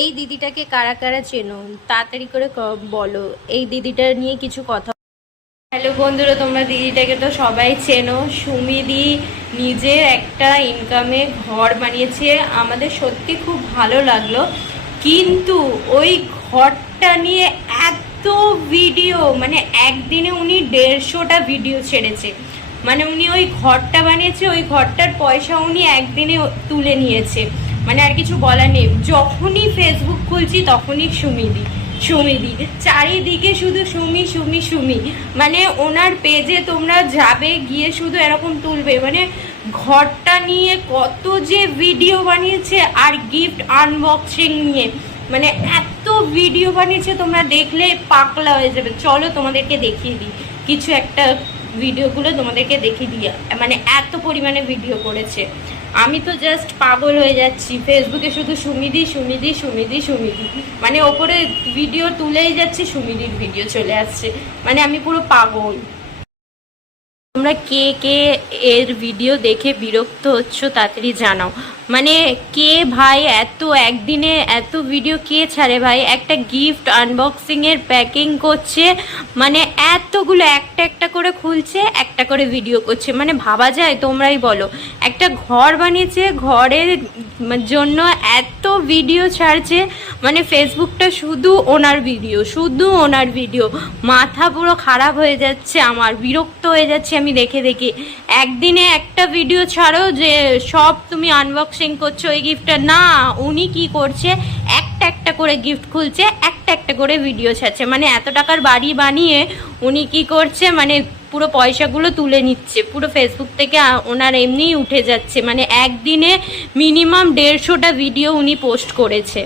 এই দিদিটাকে কারা কারা চেনো তাড়াতাড়ি করে বলো, এই দিদিটা নিয়ে কিছু কথা। হ্যালো বন্ধুরা, তোমরা দিদিটাকে তো সবাই চেনো। সুমিদি নিজের একটা ইনকামে ঘর বানিয়েছে, আমাদের সত্যি খুব ভালো লাগলো। কিন্তু ওই ঘরটা নিয়ে এত ভিডিও, মানে একদিনে উনি 150টা ভিডিও ছেড়েছে। মানে উনি ওই ঘরটা বানিয়েছে, ওই ঘরটার পয়সা উনি একদিনে তুলে নিয়েছে। মানে আর কিছু বলার নেই। যখনই ফেসবুক খুলছি তখনই সুমিদি সুমিদি, চারিদিকে শুধু সুমি সুমি সুমি। মানে ওনার পেজে তোমরা যাবে, গিয়ে শুধু এরকম তুলবে। মানে ঘরটা নিয়ে কত যে ভিডিও বানিয়েছে, আর গিফট আনবক্সিং নিয়ে মানে এত ভিডিও বানিয়েছে, তোমরা দেখলে পাগলা হয়ে যাবে। চলো তোমাদেরকে দেখিয়ে দিই কিছু একটা ভিডিওগুলো, তোমাদেরকে দেখিয়ে দিই। মানে এত পরিমাণে ভিডিও করেছে, আমি তো জাস্ট পাগল হয়ে যাচ্ছি। ফেসবুকে শুধু সুমিদি সুমিদি সুমিদি সুমিদি, মানে ওপরে ভিডিও তুলেই যাচ্ছে, সুমিদির ভিডিও চলে আসছে। মানে আমি পুরো পাগল। তোমরা কে কে এর ভিডিও দেখে বিরক্ত হচ্ছ তাড়াতাড়ি জানাও। মানে কে ভাই এত একদিনে এত ভিডিও কে ছাড়ে ভাই? একটা গিফট আনবক্সিংয়ের প্যাকিং করছে, মানে এতগুলো একটা একটা করে খুলছে, একটা করে ভিডিও করছে। মানে ভাবা যায়? তোমরাই বলো। একটা ঘর বানিয়েছে, ঘরের জন্য এত ভিডিও ছাড়ছে। মানে ফেসবুকটা শুধু ওনার ভিডিও, শুধু ওনার ভিডিও। মাথা পুরো খারাপ হয়ে যাচ্ছে আমার, বিরক্ত হয়ে যাচ্ছে আমি দেখে দেখে। একদিনে একটা ভিডিও ছাড়ো যে সব তুমি আনবক্সিং করছো ওই গিফটটা। না, উনি কি করছে, একটা একটা করে গিফট খুলছে, একটা একটা করে ভিডিও ছাড়ছে। মানে এত টাকার বাড়ি বানিয়ে উনি কি করছে, মানে পুরো পয়সাগুলো তুলে নিচ্ছে পুরো ফেসবুক থেকে, ওনার এমনিই উঠে যাচ্ছে। মানে একদিনে মিনিমাম 150টা ভিডিও উনি পোস্ট করেছে।